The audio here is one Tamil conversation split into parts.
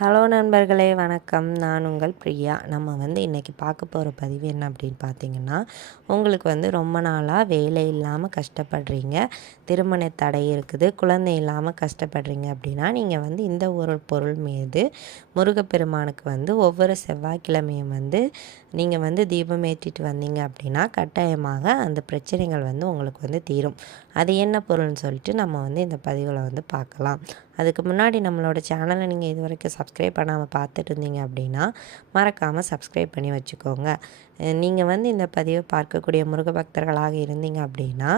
ஹலோ நண்பர்களே வணக்கம். நான் உங்கள் பிரியா. நம்ம வந்து இன்றைக்கி பார்க்க போகிற பதிவு என்ன அப்படின்னு பார்த்தீங்கன்னா உங்களுக்கு வந்து ரொம்ப நாளாக வேலை இல்லாமல் கஷ்டப்படுறீங்க. திருமண தடை இருக்குது. குழந்தை இல்லாமல் கஷ்டப்படுறீங்க அப்படின்னா நீங்கள் வந்து இந்த ஒரு பொருள் மீது முருகப்பெருமானுக்கு வந்து ஒவ்வொரு செவ்வாய்க்கிழமையும் வந்து நீங்கள் வந்து தீபம் ஏற்றிட்டு வந்தீங்க அப்படின்னா கட்டாயமாக அந்த பிரச்சனைகள் வந்து உங்களுக்கு வந்து தீரும். அது என்ன பொருள்னு சொல்லிட்டு நம்ம வந்து இந்த பதிவில் வந்து பார்க்கலாம். அதுக்கு முன்னாடி நம்மளோட சேனலை நீங்கள் இது வரைக்கும் சப்ஸ்கிரைப் பண்ணாமல் பார்த்துட்டு இருந்தீங்க அப்படின்னா மறக்காமல் சப்ஸ்கிரைப் பண்ணி வச்சுக்கோங்க. நீங்கள் வந்து இந்த பதிவை பார்க்கக்கூடிய முருக பக்தர்களாக இருந்தீங்க அப்படின்னா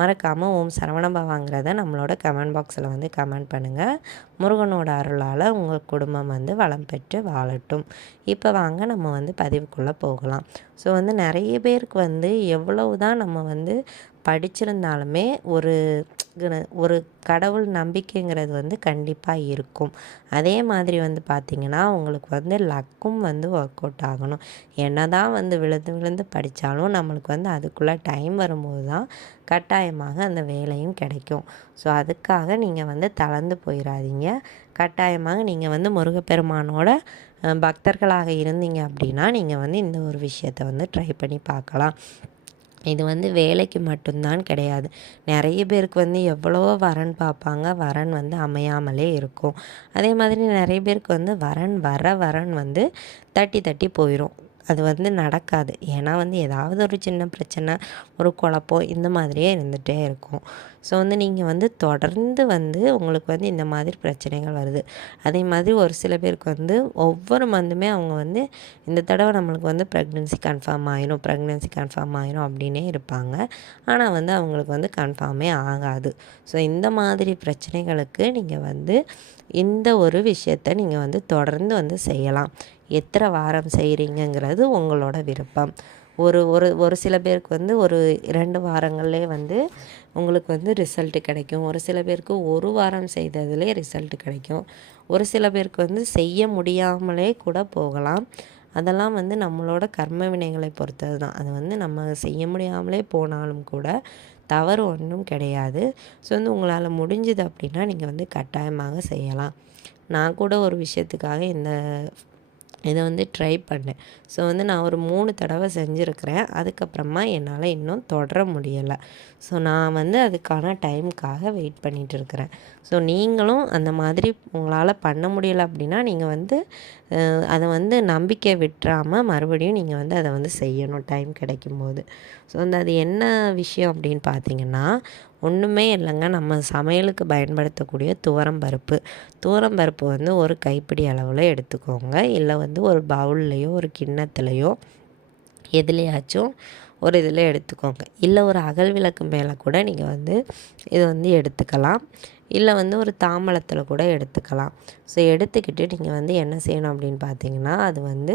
மறக்காமல் ஓம் சரவணபவாங்கிறத நம்மளோட கமெண்ட் பாக்ஸில் வந்து கமெண்ட் பண்ணுங்கள் முருகனோட அருளால் உங்கள் குடும்பம் வந்து வளம் பெற்று வாழட்டும். இப்போ வாங்க நம்ம வந்து பதிவுக்குள்ளே போகலாம். ஸோ வந்து நிறைய பேருக்கு வந்து எவ்வளவு தான் நம்ம வந்து படிச்சிருந்தாலுமே ஒரு ஒரு கடவுள் நம்பிக்கைங்கிறது வந்து கண்டிப்பாக இருக்கும். அதே மாதிரி வந்து பார்த்திங்கன்னா உங்களுக்கு வந்து லக்கும் வந்து ஒர்க் அவுட் ஆகணும். என்ன தான் வந்து விழுந்து விழுந்து படித்தாலும் நம்மளுக்கு வந்து அதுக்குள்ளே டைம் வரும்போது தான் கட்டாயமாக அந்த வேலையும் கிடைக்கும். ஸோ அதுக்காக நீங்கள் வந்து தளர்ந்து போயிடாதீங்க கட்டாயமாக நீங்கள் வந்து முருகப்பெருமானோட பக்தர்களாக இருந்தீங்க அப்படின்னா நீங்கள் வந்து இந்த ஒரு விஷயத்தை வந்து ட்ரை பண்ணி பார்க்கலாம். இது வந்து வேலைக்கு மட்டும்தான் கிடையாது. நிறைய பேருக்கு வந்து எவ்வளவோ வரன் பார்ப்பாங்க. வரன் வந்து அமையாமலே இருக்கும். அதே மாதிரி நிறைய பேருக்கு வந்து வரன் வர வரன் வந்து தட்டி தட்டி போயிடும் அது வந்து நடக்காது. ஏன்னா வந்து ஏதாவது ஒரு சின்ன பிரச்சனை ஒரு குழப்பம் இந்த மாதிரியே இருந்துகிட்டே இருக்கும். ஸோ வந்து நீங்கள் வந்து தொடர்ந்து வந்து உங்களுக்கு வந்து இந்த மாதிரி பிரச்சனைகள் வருது. அதே மாதிரி ஒரு சில பேருக்கு வந்து ஒவ்வொரு மந்துமே அவங்க வந்து இந்த தடவை நம்மளுக்கு வந்து ப்ரெக்னென்சி கன்ஃபார்ம் ஆயிரும் ப்ரெக்னென்சி கன்ஃபார்ம் ஆயிரும் அப்படின்னே இருப்பாங்க. ஆனால் வந்து அவங்களுக்கு வந்து கன்ஃபார்மே ஆகாது. ஸோ இந்த மாதிரி பிரச்சனைகளுக்கு நீங்கள் வந்து இந்த ஒரு விஷயத்தை நீங்கள் வந்து தொடர்ந்து வந்து செய்யலாம். எத்தனை வாரம் செய்கிறீங்கங்கிறது உங்களோட விருப்பம். ஒரு ஒரு ஒரு சில பேருக்கு வந்து ஒரு ரெண்டு வாரங்கள்லேயே வந்து உங்களுக்கு வந்து ரிசல்ட்டு கிடைக்கும். ஒரு சில பேருக்கு ஒரு வாரம் செய்ததுலேயே ரிசல்ட்டு கிடைக்கும். ஒரு சில பேருக்கு வந்து செய்ய முடியாமலே கூட போகலாம். அதெல்லாம் வந்து நம்மளோட கர்ம வினைகளை பொறுத்தது தான். அது வந்து நம்ம செய்ய முடியாமலே போனாலும் கூட தவறு ஒன்றும் கிடையாது. ஸோ வந்து உங்களால் முடிஞ்சுது அப்படின்னா நீங்கள் வந்து கட்டாயமாக செய்யலாம். நான் கூட ஒரு விஷயத்துக்காக இந்த இதை வந்து ட்ரை பண்ணேன். ஸோ வந்து நான் ஒரு மூணு தடவை செஞ்சுருக்கிறேன். அதுக்கப்புறமா என்னால் இன்னும் தொடர முடியலை. ஸோ நான் வந்து அதுக்கான டைமுக்காக வெயிட் பண்ணிகிட்டு இருக்கிறேன். ஸோ நீங்களும் அந்த மாதிரி உங்களால் பண்ண முடியலை அப்படின்னா நீங்கள் வந்து அதை வந்து நம்பிக்கை விட்டுறாமல் மறுபடியும் நீங்கள் வந்து அதை வந்து செய்யணும். டைம் கிடைக்கும்போது. ஸோ வந்து அது என்ன விஷயம் அப்படின்னு பார்த்தீங்கன்னா ஒன்றுமே இல்லைங்க. நம்ம சமையலுக்கு பயன்படுத்தக்கூடிய துவரம் பருப்பு. துவரம் பருப்பு வந்து ஒரு கைப்பிடி அளவில் எடுத்துக்கோங்க. இல்லை வந்து ஒரு பவுல்லையோ ஒரு கிண்ணத்துலையோ எதுலையாச்சும் ஒரு இதில் எடுத்துக்கோங்க. இல்லை ஒரு அகல் விளக்கு மேலே கூட நீங்கள் வந்து இதை வந்து எடுத்துக்கலாம். இல்லை வந்து ஒரு தாம்பலத்தில் கூட எடுத்துக்கலாம். ஸோ எடுத்துக்கிட்டு நீங்கள் வந்து என்ன செய்யணும் அப்படின்னு பார்த்தீங்கன்னா அது வந்து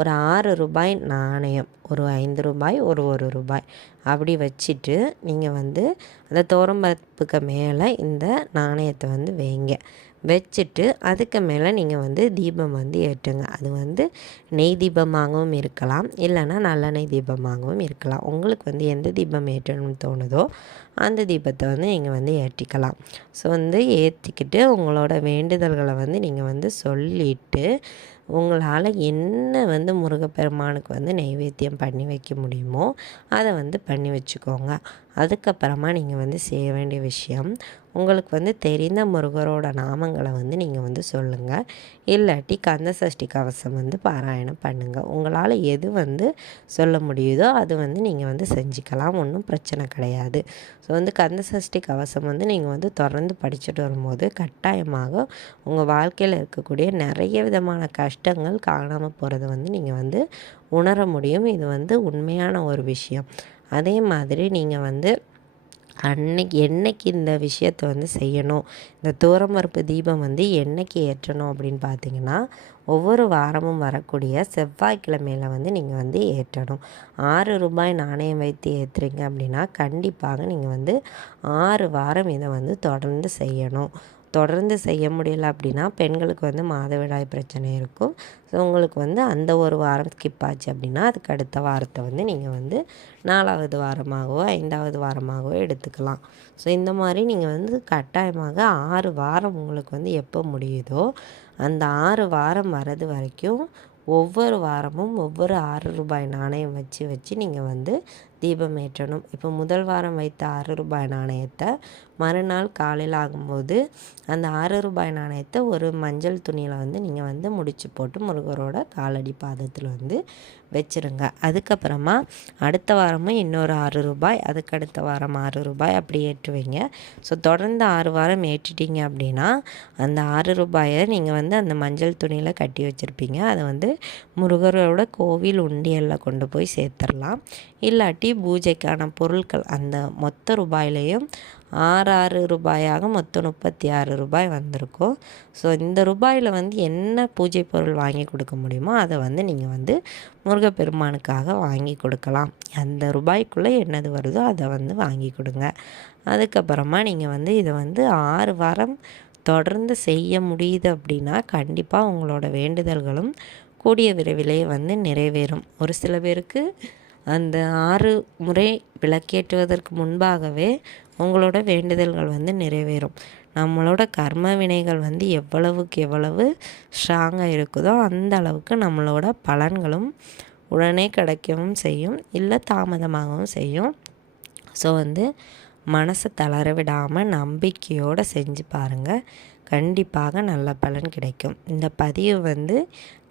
ஒரு ஆறு ரூபாய் நாணயம். ஒரு ஐந்து ரூபாய் ஒரு ஒரு ரூபாய். அப்படி வச்சுட்டு நீங்கள் வந்து அந்த தோரம்பருப்புக்கு மேலே இந்த நாணயத்தை வந்து வைங்க. வச்சுட்டு அதுக்கு மேலே நீங்கள் வந்து தீபம் வந்து ஏற்றுங்க. அது வந்து நெய் தீபமாகவும் இருக்கலாம் இல்லைன்னா நல்லெண்ணெய் தீபமாகவும் இருக்கலாம். உங்களுக்கு வந்து எந்த தீபம் ஏற்றணும்னு தோணுதோ அந்த தீபத்தை வந்து நீங்கள் வந்து ஏற்றிக்கலாம். ஸோ வந்து ஏற்றிக்கிட்டு உங்களோட வேண்டுதல்களை வந்து நீங்கள் வந்து சொல்லிவிட்டு உங்களால் என்ன வந்து முருகப்பெருமானுக்கு வந்து நைவேத்தியம் பண்ணி வைக்க முடியுமோ அதை வந்து பண்ணி வச்சுக்கோங்க. அதுக்கப்புறமா நீங்கள் வந்து செய்ய வேண்டிய விஷயம் உங்களுக்கு வந்து தெரிந்த முருகரோட நாமங்களை வந்து நீங்கள் வந்து சொல்லுங்கள் இல்லாட்டி கந்த சஷ்டி கவசம் வந்து பாராயணம் பண்ணுங்கள் உங்களால் எது வந்து சொல்ல முடியுதோ அது வந்து நீங்கள் வந்து செஞ்சுக்கலாம். ஒன்றும் பிரச்சனை கிடையாது. ஸோ வந்து கந்த சஷ்டி கவசம் வந்து நீங்கள் வந்து தொடர்ந்து படிச்சுட்டு வரும்போது கட்டாயமாக உங்கள் வாழ்க்கையில் இருக்கக்கூடிய நிறைய விதமான கஷ்டங்கள் காணாமல் போகிறத வந்து நீங்கள் வந்து உணர முடியும். இது வந்து உண்மையான ஒரு விஷயம். அதே மாதிரி நீங்கள் வந்து அன்னைக்கு என்னைக்கு இந்த விஷயத்த வந்து செய்யணும்? இந்த தூரமறுப்பு தீபம் வந்து என்னைக்கு ஏற்றணும் அப்படின்னு பார்த்தீங்கன்னா ஒவ்வொரு வாரமும் வரக்கூடிய செவ்வாய்க்கிழமையில் வந்து நீங்கள் வந்து ஏற்றணும். ஆறு ரூபாய் நாணயம் வைத்து ஏற்றுறீங்க அப்படின்னா கண்டிப்பாக நீங்கள் வந்து ஆறு வாரம் இதை வந்து தொடர்ந்து செய்யணும். தொடர்ந்து செய்ய முடியல அப்படின்னா பெண்களுக்கு வந்து மாதவிடாய் பிரச்சனை இருக்கும். ஸோ உங்களுக்கு வந்து அந்த ஒரு வாரம் ஸ்கிப் ஆச்சு அப்படின்னா அதுக்கு அடுத்த வாரத்தை வந்து நீங்கள் வந்து நாலாவது வாரமாகவோ ஐந்தாவது வாரமாகவோ எடுத்துக்கலாம். ஸோ இந்த மாதிரி நீங்கள் வந்து கட்டாயமாக ஆறு வாரம் உங்களுக்கு வந்து எப்போ முடியுதோ அந்த ஆறு வாரம் வரது வரைக்கும் ஒவ்வொரு வாரமும் ஒவ்வொரு ஆறு ரூபாய் நாணயம் வச்சு வச்சு நீங்கள் வந்து தீபம் ஏற்றணும். இப்போ முதல் வாரம் வைத்த ஆறு ரூபாய் நாணயத்தை மறுநாள் காலையில் ஆகும்போது அந்த ஆறு ரூபாய் நாணயத்தை ஒரு மஞ்சள் துணியில் வந்து நீங்கள் வந்து முடிச்சு போட்டு முருகரோட காலடி பாதத்தில் வந்து வச்சுருங்க. அதுக்கப்புறமா அடுத்த வாரமும் இன்னொரு ஆறு ரூபாய் அதுக்கு அடுத்த வாரம் ஆறு ரூபாய் அப்படி ஏற்றுவீங்க. ஸோ தொடர்ந்து ஆறு வாரம் ஏற்றிட்டீங்க அப்படின்னா அந்த ஆறு ரூபாயை நீங்கள் வந்து அந்த மஞ்சள் துணியில் கட்டி வச்சுருப்பீங்க. அதை வந்து முருகரோட கோவில் உண்டியலில் கொண்டு போய் சேர்த்துடலாம் இல்லாட்டி பூஜைக்கான பொருட்கள் அந்த மொத்த ரூபாயிலையும் ஆறு ஆறு ரூபாயாக மொத்தம் முப்பத்தி ஆறு ரூபாய் வந்திருக்கும். ஸோ இந்த ரூபாயில் வந்து என்ன பூஜை பொருள் வாங்கி கொடுக்க முடியுமோ அதை வந்து நீங்கள் வந்து முருகப்பெருமானுக்காக வாங்கி கொடுக்கலாம். அந்த ரூபாய்க்குள்ளே என்னது வருதோ அதை வந்து வாங்கி கொடுங்க. அதுக்கப்புறமா நீங்கள் வந்து இதை வந்து ஆறு வாரம் தொடர்ந்து செய்ய முடியுது அப்படின்னா கண்டிப்பாக உங்களோட வேண்டுதல்களும் கூடிய விரைவிலே வந்து நிறைவேறும். ஒரு சில பேருக்கு அந்த ஆறு முறை விளக்கேற்றுவதற்கு முன்பாகவே உங்களோட வேண்டுதல்கள் வந்து நிறைவேறும். நம்மளோட கர்ம வினைகள் வந்து எவ்வளவுக்கு எவ்வளவு ஸ்ட்ராங்காக இருக்குதோ அந்த அளவுக்கு நம்மளோட பலன்களும் உடனே கிடைக்கவும் செய்யும் இல்லை தாமதமாகவும் செய்யும். ஸோ வந்து மனசை தளர விடாமல் நம்பிக்கையோடு செஞ்சு பாருங்கள் கண்டிப்பாக நல்ல பலன் கிடைக்கும். இந்த பதிவு வந்து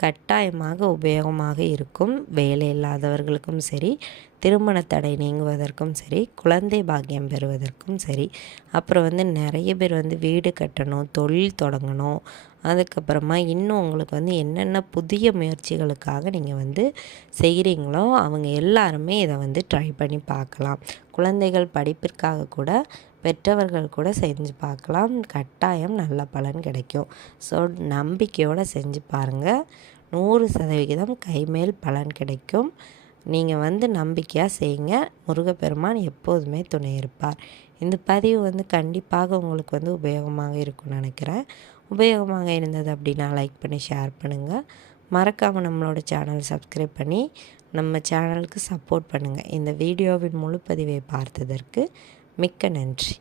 கட்டாயமாக உபயோகமாக இருக்கும். வேலை இல்லாதவர்களுக்கும் சரி திருமண தடை நீங்குவதற்கும் சரி குழந்தை பாக்கியம் பெறுவதற்கும் சரி அப்புறம் வந்து நிறைய பேர் வந்து வீடு கட்டணும் தொழில் தொடங்கணும். அதுக்கப்புறமா இன்னும் உங்களுக்கு வந்து என்னென்ன புதிய முயற்சிகளுக்காக நீங்கள் வந்து செய்கிறீங்களோ அவங்க எல்லாருமே இதை வந்து ட்ரை பண்ணி பார்க்கலாம். குழந்தைகள் படிப்பிற்காக கூட பெற்றவர்கள் கூட செஞ்சு பார்க்கலாம். கட்டாயம் நல்ல பலன் கிடைக்கும். ஸோ நம்பிக்கையோடு செஞ்சு பாருங்கள் நூறு சதவிகிதம் கைமேல் பலன் கிடைக்கும். நீங்கள் வந்து நம்பிக்கையாக செய்யுங்க. முருகப்பெருமான் எப்போதுமே துணை இருப்பார். இந்த பதிவு வந்து கண்டிப்பாக உங்களுக்கு வந்து உபயோகமாக இருக்கும்னு நினைக்கிறேன். உபயோகமாக இருந்தது அப்படின்னா லைக் பண்ணி ஷேர் பண்ணுங்கள் மறக்காமல் நம்மளோட சேனல் சப்ஸ்கிரைப் பண்ணி நம்ம சேனலுக்கு சப்போர்ட் பண்ணுங்கள் இந்த வீடியோவின் முழு பதிவை பார்த்ததற்கு மிக்க நன்றி.